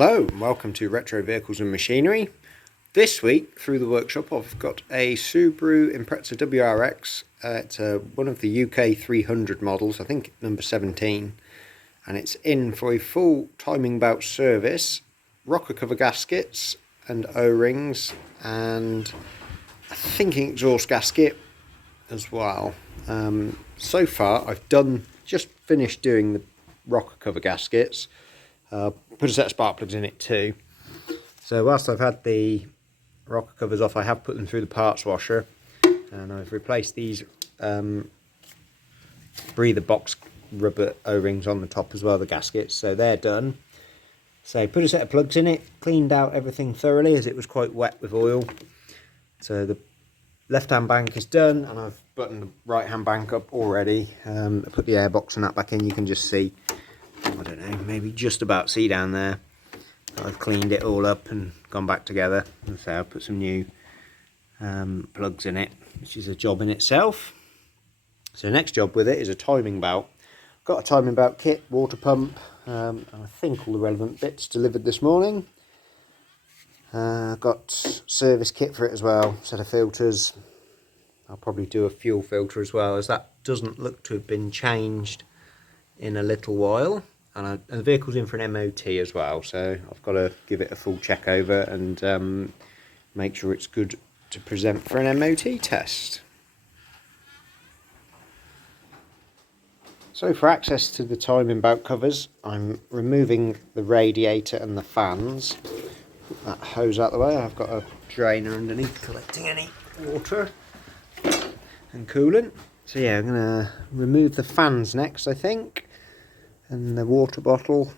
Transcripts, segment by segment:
Hello and welcome to Retro Vehicles and Machinery. This week through the workshop I've got a Subaru Impreza WRX. It's one of the UK300 models, I think number 17, and it's in for a full timing belt service, rocker cover gaskets and O-rings, and I think an exhaust gasket as well. So far I've just finished doing the rocker cover gaskets. Put a set of spark plugs in it too. So whilst I've had the rocker covers off, I have put them through the parts washer, and I've replaced these breather box rubber O-rings on the top as well, the gaskets, so they're done. So put a set of plugs in it, cleaned out everything thoroughly as it was quite wet with oil. So the left hand bank is done, and I've buttoned the right hand bank up already. I put the airbox and that back in. You can just see, I don't know, maybe just about see down there. I've cleaned it all up and gone back together. So I'll put some new plugs in it, which is a job in itself. So the next job with it is a timing belt. Got a timing belt kit, water pump, and I think all the relevant bits delivered this morning. Got service kit for it as well, set of filters. I'll probably do a fuel filter as well, as that doesn't look to have been changed in a little while, and the vehicle's in for an MOT as well, so I've got to give it a full check over and make sure it's good to present for an MOT test. So for access to the timing belt covers, I'm removing the radiator and the fans. Put that hose out the way. I've got a drainer underneath collecting any water and coolant. So yeah, I'm going to remove the fans next, I think, and the water bottle,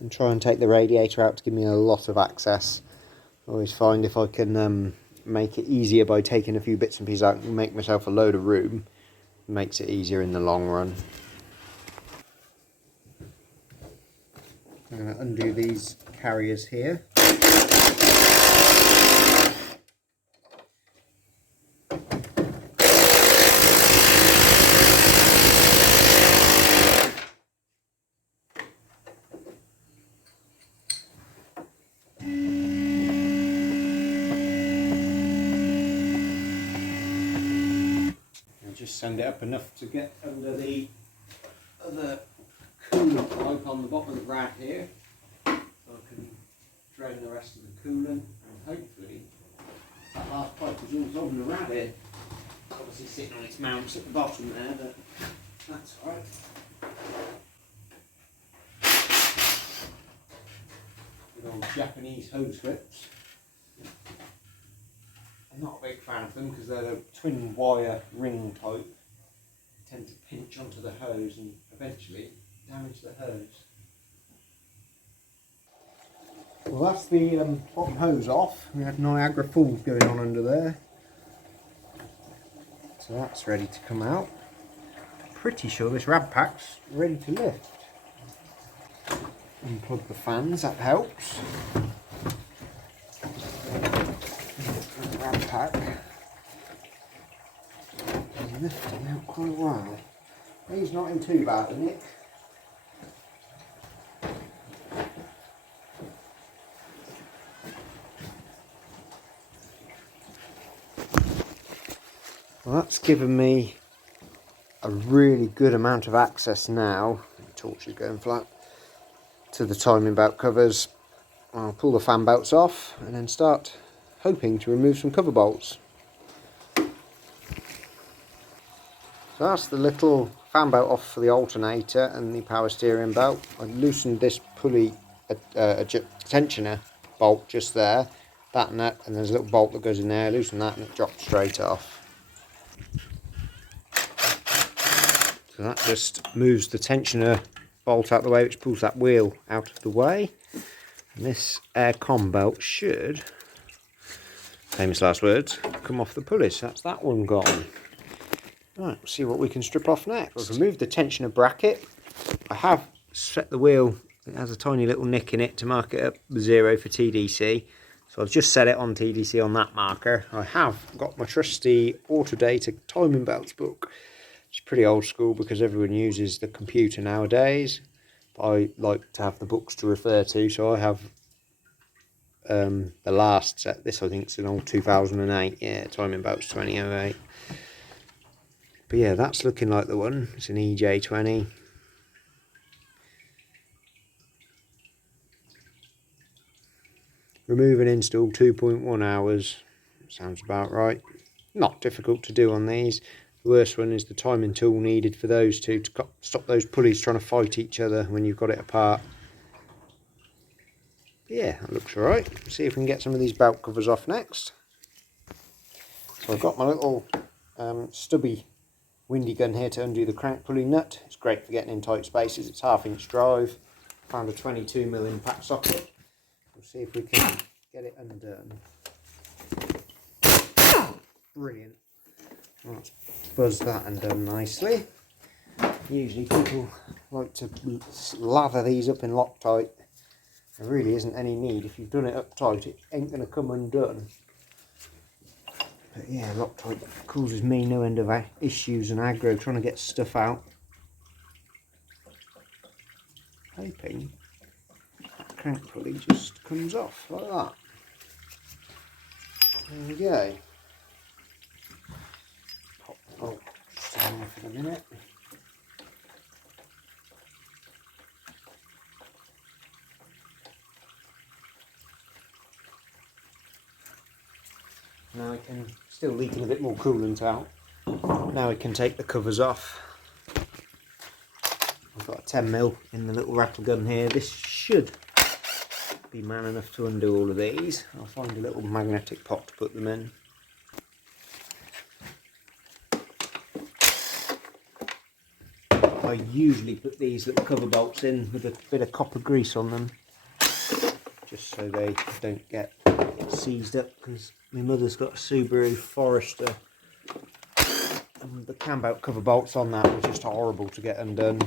and try and take the radiator out to give me a lot of access. I always find if I can make it easier by taking a few bits and pieces out and make myself a load of room, it makes it easier in the long run. I'm going to undo these carriers here. Just send it up enough to get under the other coolant pipe on the bottom of the rack here, so I can drain the rest of the coolant, and hopefully that last pipe is all on the rabbit. Obviously sitting on its mounts at the bottom there, but that's alright. Good old Japanese hose clips. I'm not a big fan of them because they're the twin wire ring type. They tend to pinch onto the hose and eventually damage the hose. Well, that's the bottom hose off. We had Niagara Falls going on under there. So that's ready to come out. Pretty sure this rad pack's ready to lift. Unplug the fans, that helps. Rad pack is lifting out quite well. He's not in too bad, Nick. Well, that's given me a really good amount of access now. The torch is going flat. To the timing belt covers. I'll pull the fan belts off and then start hoping to remove some cover bolts. So that's the little fan belt off for the alternator and the power steering belt. I loosened this pulley tensioner bolt just there, that nut, and there's a little bolt that goes in there. Loosen that and it drops straight off. So that just moves the tensioner bolt out of the way, which pulls that wheel out of the way. And this air con belt should, famous last words, come off the pulley. So that's that one gone. Right, we'll see what we can strip off next. I've removed the tensioner bracket. I have set the wheel, it has a tiny little nick in it to mark it up 0 for TDC. So I've just set it on TDC on that marker. I have got my trusty Autodata timing belts book. It's pretty old school because everyone uses the computer nowadays. But I like to have the books to refer to, so I have the last set. This I think is an old 2008. Yeah, timing belt's 2008. But yeah, that's looking like the one. It's an EJ20. Remove and install 2.1 hours. Sounds about right. Not difficult to do on these. The worst one is the timing tool needed for those two to stop those pulleys trying to fight each other when you've got it apart. But yeah, that looks alright. See if we can get some of these belt covers off next. So I've got my little stubby windy gun here to undo the crank pulley nut. It's great for getting in tight spaces. It's 1/2 inch drive. Found a 22mm impact socket. We'll see if we can get it undone. Brilliant. Let's buzz that undone nicely. Usually people like to lather these up in Loctite. There really isn't any need. If you've done it up tight, it ain't going to come undone. But yeah, Loctite causes me no end of issues and aggro trying to get stuff out. Hoping that crank pulley just comes off like that. There we go. Pop the bolt just in there for the minute. Now we can, still leaking a bit more coolant out. Now we can take the covers off. I've got a 10mm in the little rattle gun here. This should be man enough to undo all of these. I'll find a little magnetic pot to put them in. I usually put these little cover bolts in with a bit of copper grease on them, just so they don't get seized up, because my mother's got a Subaru Forester and the cam belt cover bolts on that were just horrible to get undone.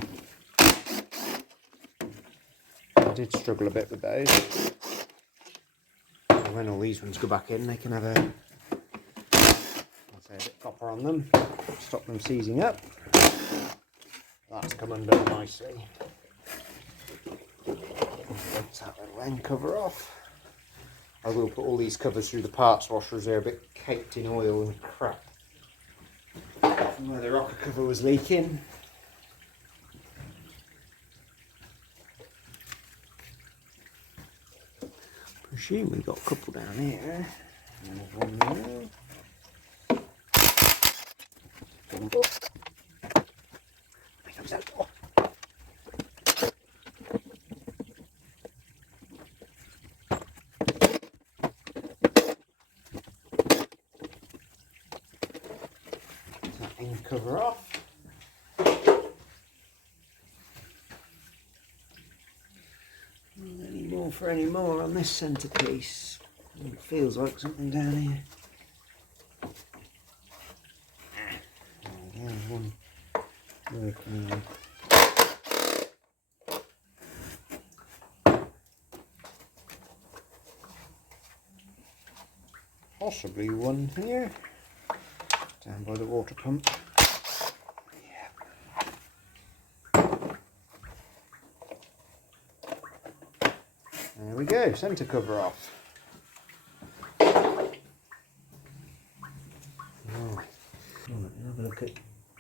I did struggle a bit with those. And when all these ones go back in, they can have a bit of copper on them, stop them seizing up. That's come undone nicely. Take that little end cover off. I will put all these covers through the parts washer as they're a bit caked in oil and crap from where the rocker cover was leaking. Presume we've got a couple down here. And one there. Jump up. There comes that door. Cover off. Any more for any more on this centerpiece? It feels like something down here. There we go, one working on. Possibly one here, down by the water pump. There we go, centre cover off. Right, have a look at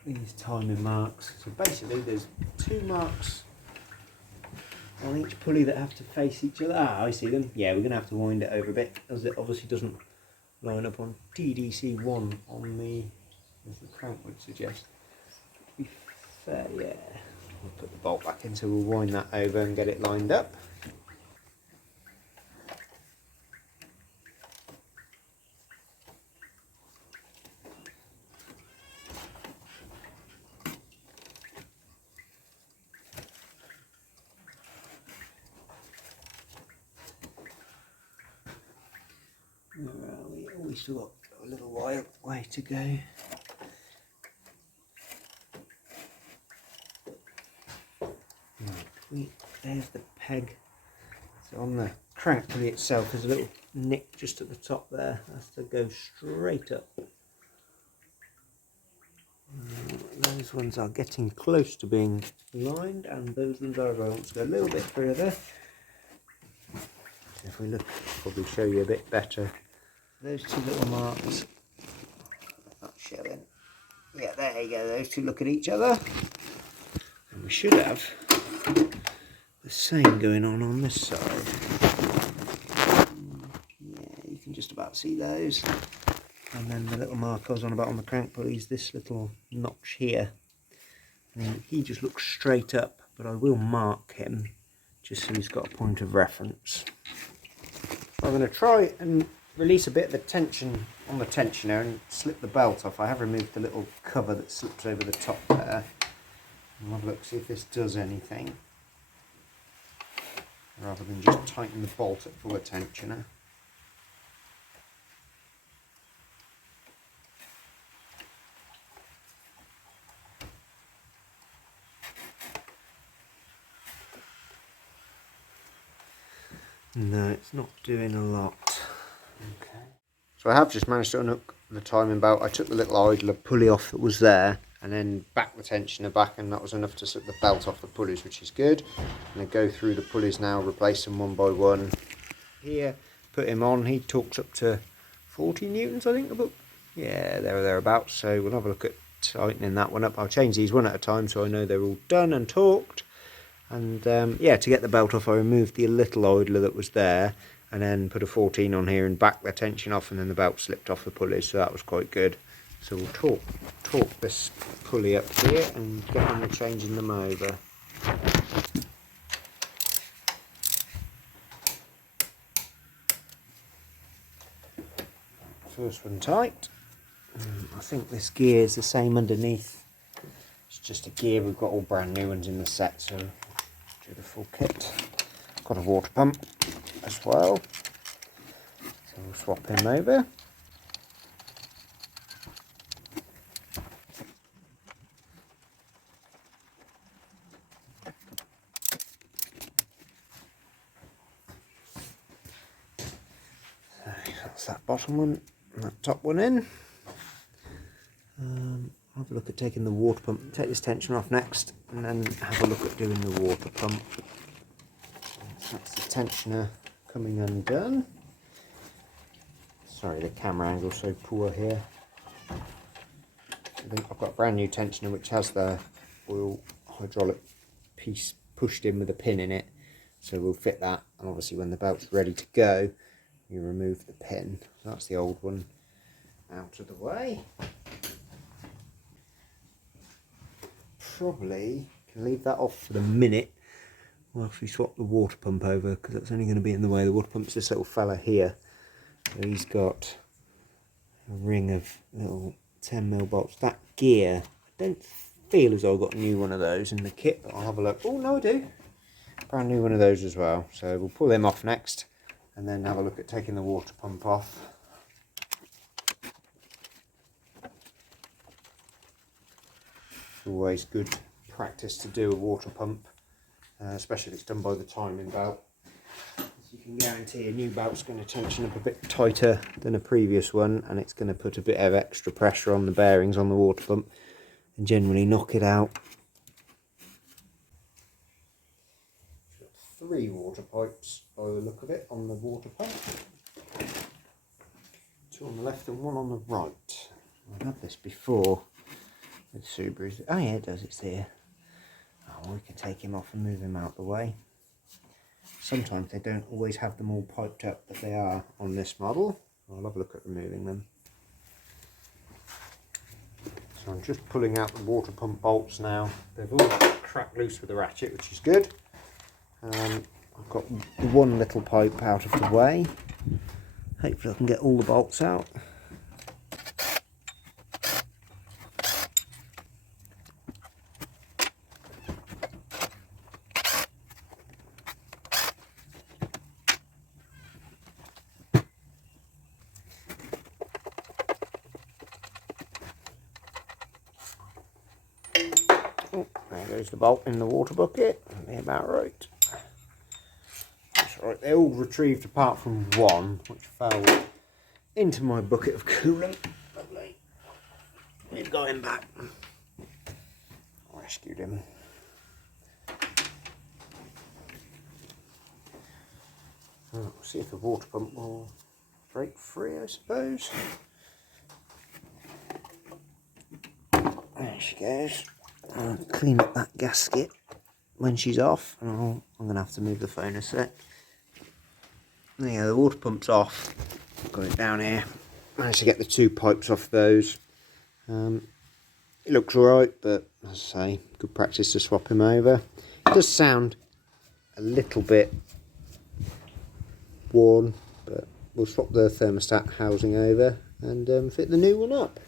these timing marks. So basically there's 2 marks on each pulley that have to face each other. Ah, I see them. Yeah, we're going to have to wind it over a bit, as it obviously doesn't line up on TDC1 on the, as the crank would suggest. To be fair, yeah. We'll put the bolt back in, so we'll wind that over and get it lined up. Where are we? Oh, we still got a little way to go. Right, there's the peg. So on the crank pulley itself, there's a little nick just at the top there. That's to go straight up. Those ones are getting close to being lined, and those ones are going to go a little bit further to if we look, probably show you a bit better. Those two little marks, not showing. Yeah, there you go, those two look at each other. And we should have the same going on this side. Yeah, you can just about see those. And then the little mark I was on about on the crank pulleys, this little notch here. And he just looks straight up, but I will mark him just so he's got a point of reference. I'm going to try and release a bit of the tension on the tensioner and slip the belt off. I have removed the little cover that slips over the top there. And have a look, see if this does anything, rather than just tighten the bolt at full tensioner. No, it's not doing a lot. Okay. So I have just managed to unhook the timing belt. I took the little idler pulley off that was there and then back the tensioner back, and that was enough to slip the belt off the pulleys, which is good. I'm going to go through the pulleys now, replace them one by one. Here, put him on. He torques up to 40 newtons, I think, the book. Yeah, there or thereabouts. So we'll have a look at tightening that one up. I'll change these one at a time so I know they're all done and torqued. And yeah, to get the belt off, I removed the little idler that was there and then put a 14 on here and backed the tension off, and then the belt slipped off the pulleys, so that was quite good. So we'll torque this pulley up here and get on with changing them over. First one tight. I think this gear is the same underneath. It's just a gear, we've got all brand new ones in the set, so do the full kit. Got a water pump as well, so we'll swap him over. So that's that bottom one and that top one in. I'll have a look at taking the water pump, take this tension off next, and then have a look at doing the water pump. So that's the tensioner coming undone. Sorry, the camera angle's so poor here. I've got a brand new tensioner which has the oil hydraulic piece pushed in with a pin in it, so we'll fit that, and obviously when the belt's ready to go, you remove the pin. So that's the old one out of the way. Probably can leave that off for the minute whilst we swap the water pump over, because that's only going to be in the way. The water pump's this little fella here, so he's got a ring of little 10mm bolts. That gear, I don't feel as though I've got a new one of those in the kit, but I'll have a look. Oh no, I do, brand new one of those as well. So we'll pull them off next and then have a look at taking the water pump off. Always good practice to do a water pump, especially if it's done by the timing belt. So you can guarantee a new belt's going to tension up a bit tighter than a previous one, and it's going to put a bit of extra pressure on the bearings on the water pump and generally knock it out. Got 3 water pipes by the look of it on the water pump. 2 on the left and 1 on the right. I've had this before with Subarus. Oh yeah, it does, it's here. Oh, we can take him off and move him out the way. Sometimes they don't always have them all piped up, but they are on this model. I'll have a look at removing them. So I'm just pulling out the water pump bolts now. They've all cracked loose with the ratchet, which is good. I've got one little pipe out of the way. Hopefully I can get all the bolts out. Oh, there goes the bolt in the water bucket. That'll be about right. That's right, they all retrieved apart from one, which fell into my bucket of coolant. Lovely. We've got him back. Rescued him. We'll see if the water pump will break free, I suppose. There she goes. I'll clean up that gasket when she's off, and I'm going to have to move the phone a sec. Yeah, the water pump's off. Got it down here. Managed to get the 2 pipes off those. It looks alright, but as I say, good practice to swap him over. It does sound a little bit worn, but we'll swap the thermostat housing over and fit the new one up.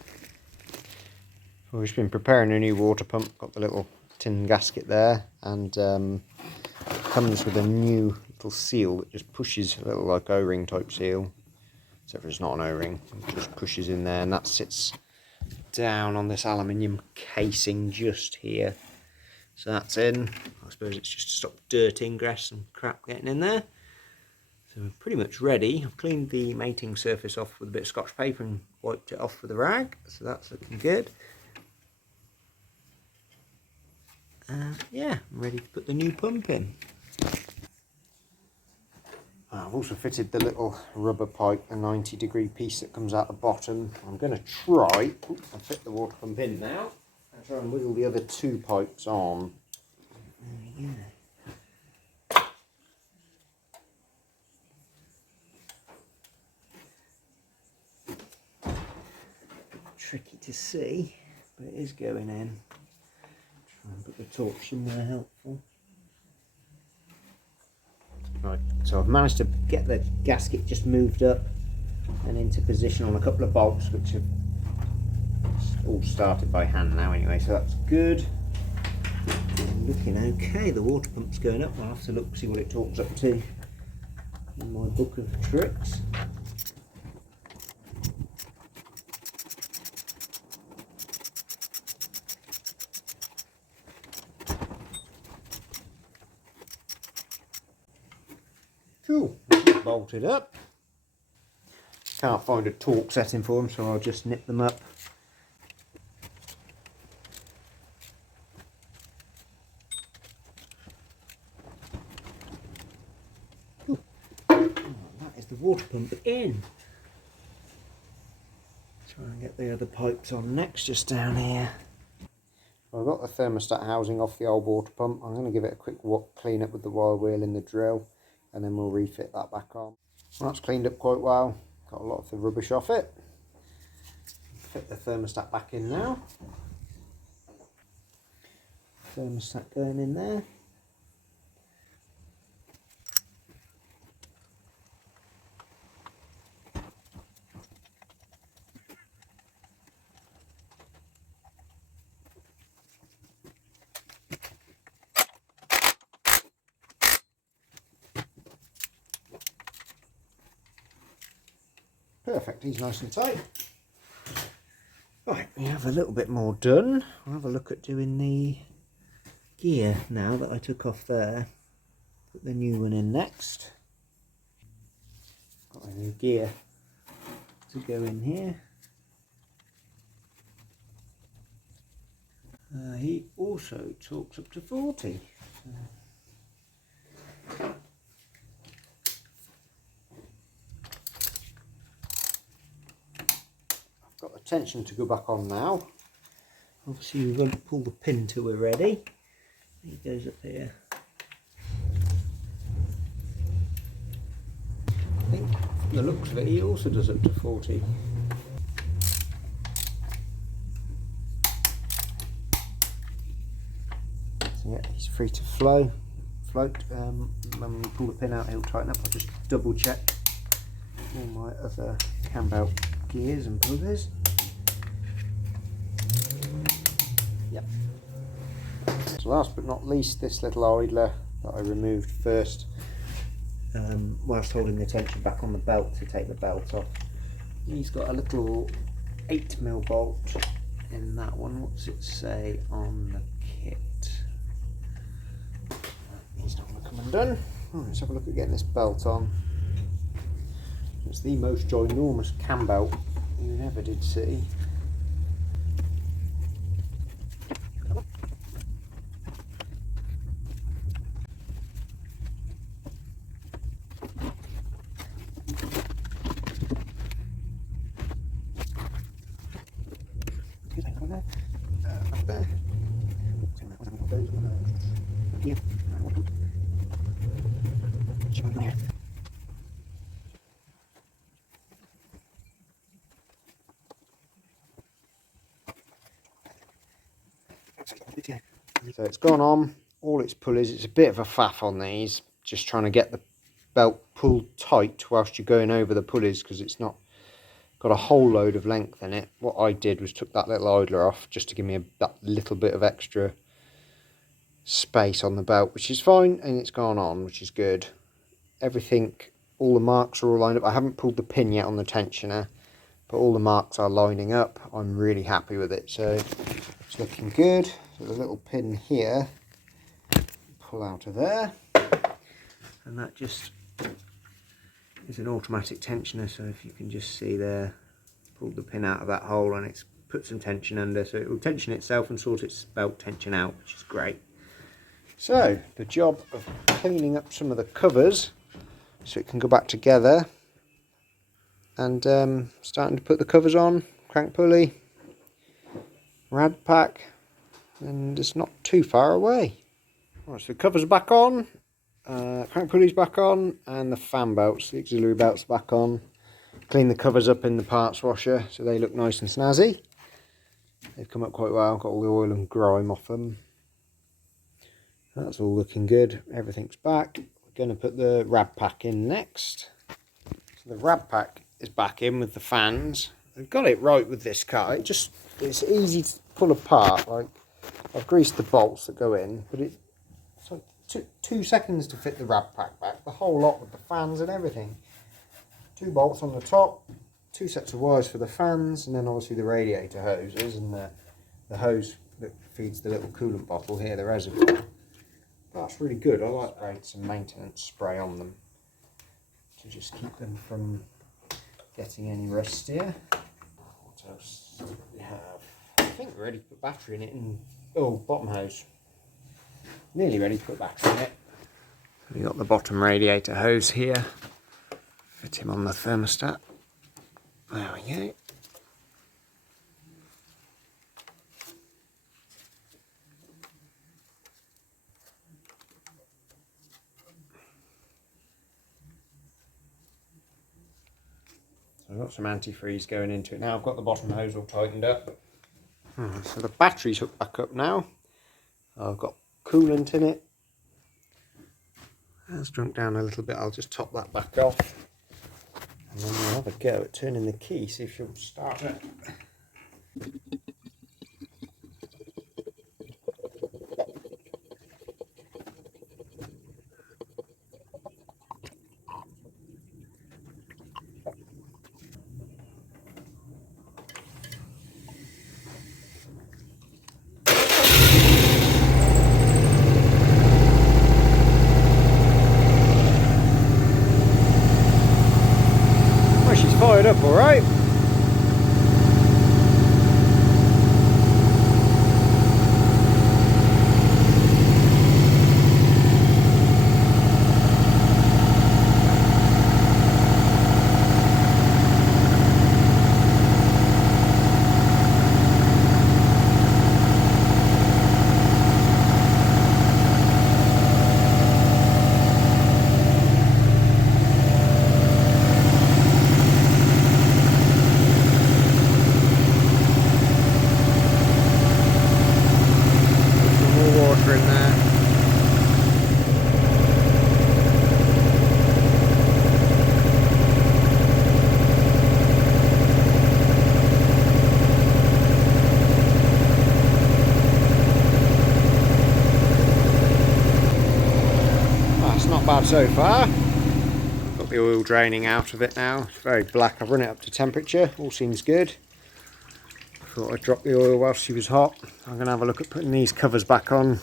We've just been preparing a new water pump. Got the little tin gasket there, and it comes with a new little seal that just pushes, a little like O-ring type seal, except for it's not an O-ring. It just pushes in there, and that sits down on this aluminium casing just here. So that's in. I suppose it's just to stop dirt, ingress and crap getting in there. So we're pretty much ready. I've cleaned the mating surface off with a bit of Scotch paper and wiped it off with a rag, so that's looking good. Yeah, I'm ready to put the new pump in. I've also fitted the little rubber pipe, the 90-degree piece that comes out the bottom. I'm going to try and fit the water pump in now and try and wiggle the other 2 pipes on. There we go. Tricky to see, but it is going in. Try and put the torch somewhere helpful. Right, so I've managed to get the gasket just moved up and into position on a couple of bolts, which have all started by hand now anyway, so that's good. Looking okay. The water pump's going up. I'll have to look, see what it talks up to in my book of tricks. Cool, bolted up. Can't find a torque setting for them, so I'll just nip them up. Ooh. Oh, that is the water pump in. Try and get the other pipes on next, just down here. I've got the thermostat housing off the old water pump. I'm going to give it a quick clean up with the wire wheel in the drill, and then we'll refit that back on. Well, that's cleaned up quite well. Got a lot of the rubbish off it. Fit the thermostat back in now. Thermostat going in there. Perfect, he's nice and tight. Right, we have a little bit more done. I'll have a look at doing the gear now that I took off there. Put the new one in next. Got a new gear to go in here. He also talks up to 40. Got the tension to go back on now. Obviously we won't pull the pin till we're ready. He goes up here. I think from the looks of it he also does up to 40. So yeah, he's free to float. When we pull the pin out he'll tighten up. I'll just double check all my other cam belt gears and pluggers. Yep. So last but not least, this little idler that I removed first whilst holding the tension back on the belt to take the belt off. He's got a little 8mm bolt in that one. What's it say on the kit? He's not going to come undone. Let's have a look at getting this belt on. It's the most ginormous cam belt you ever did see. So it's gone on all its pulleys. It's a bit of a faff on these, just trying to get the belt pulled tight whilst you're going over the pulleys, because it's not got a whole load of length in it. What I did was took that little idler off just to give me that little bit of extra space on the belt, which is fine, and it's gone on, which is good. Everything, all the marks are all lined up. I haven't pulled the pin yet on the tensioner, but all the marks are lining up. I'm really happy with it, so it's looking good. So the little pin here, pull out of there, and that just is an automatic tensioner. So if you can just see there, pulled the pin out of that hole and it's put some tension under, so it will tension itself and sort its belt tension out, which is great. So the job of cleaning up some of the covers so it can go back together, and starting to put the covers on, crank pulley, rad pack, and it's not too far away. Right, so the covers are back on, crank pulley's back on, and the fan belts, the auxiliary belts back on. Clean the covers up in the parts washer so they look nice and snazzy. They've come up quite well, got all the oil and grime off them. That's all looking good, everything's back. We're going to put the rad pack in next. So the rad pack is back in with the fans. I've got it right with this car, it's easy to pull apart. Like, I've greased the bolts that go in, but it's like two seconds to fit the rad pack back, the whole lot with the fans and everything. 2 bolts on the top, 2 sets of wires for the fans, and then obviously the radiator hoses and the hose that feeds the little coolant bottle here, the reservoir. That's really good. I like spraying some maintenance spray on them to just keep them from getting any rustier. What else do we have? I think we're ready to put battery in it, and bottom hose. Nearly ready to put battery in it. We've got the bottom radiator hose here. Fit him on the thermostat. There we go. So I've got some antifreeze going into it now. I've got the bottom hose all tightened up. So the battery's hooked back up now. I've got coolant in it. That's drunk down a little bit. I'll just top that back off. And then we'll have a go at turning the key, see if she'll start it. Fired up all right. In there. That's not bad so far. Got the oil draining out of it now. It's very black. I've run it up to temperature. All seems good. Thought I'd drop the oil whilst she was hot. I'm going to have a look at putting these covers back on.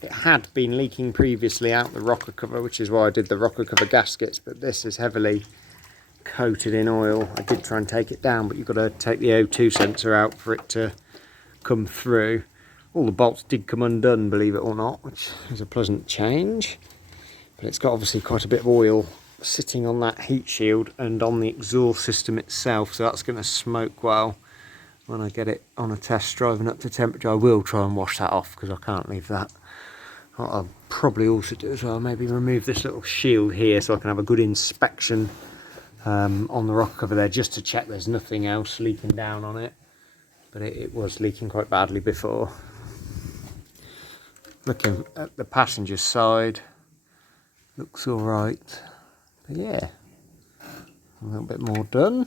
It had been leaking previously out the rocker cover, which is why I did the rocker cover gaskets, but this is heavily coated in oil. I did try and take it down, but you've got to take the O2 sensor out for it to come through. All the bolts did come undone, believe it or not, which is a pleasant change. But it's got obviously quite a bit of oil sitting on that heat shield and on the exhaust system itself, so that's going to smoke well. when I get it on a test driving up to temperature. I will try and wash that off because I can't leave that. What I'll probably also do as well, maybe remove this little shield here so I can have a good inspection on the rocker cover there, just to check there's nothing else leaking down on it. But it was leaking quite badly before. Looking at the passenger side, looks all right. But yeah, a little bit more done.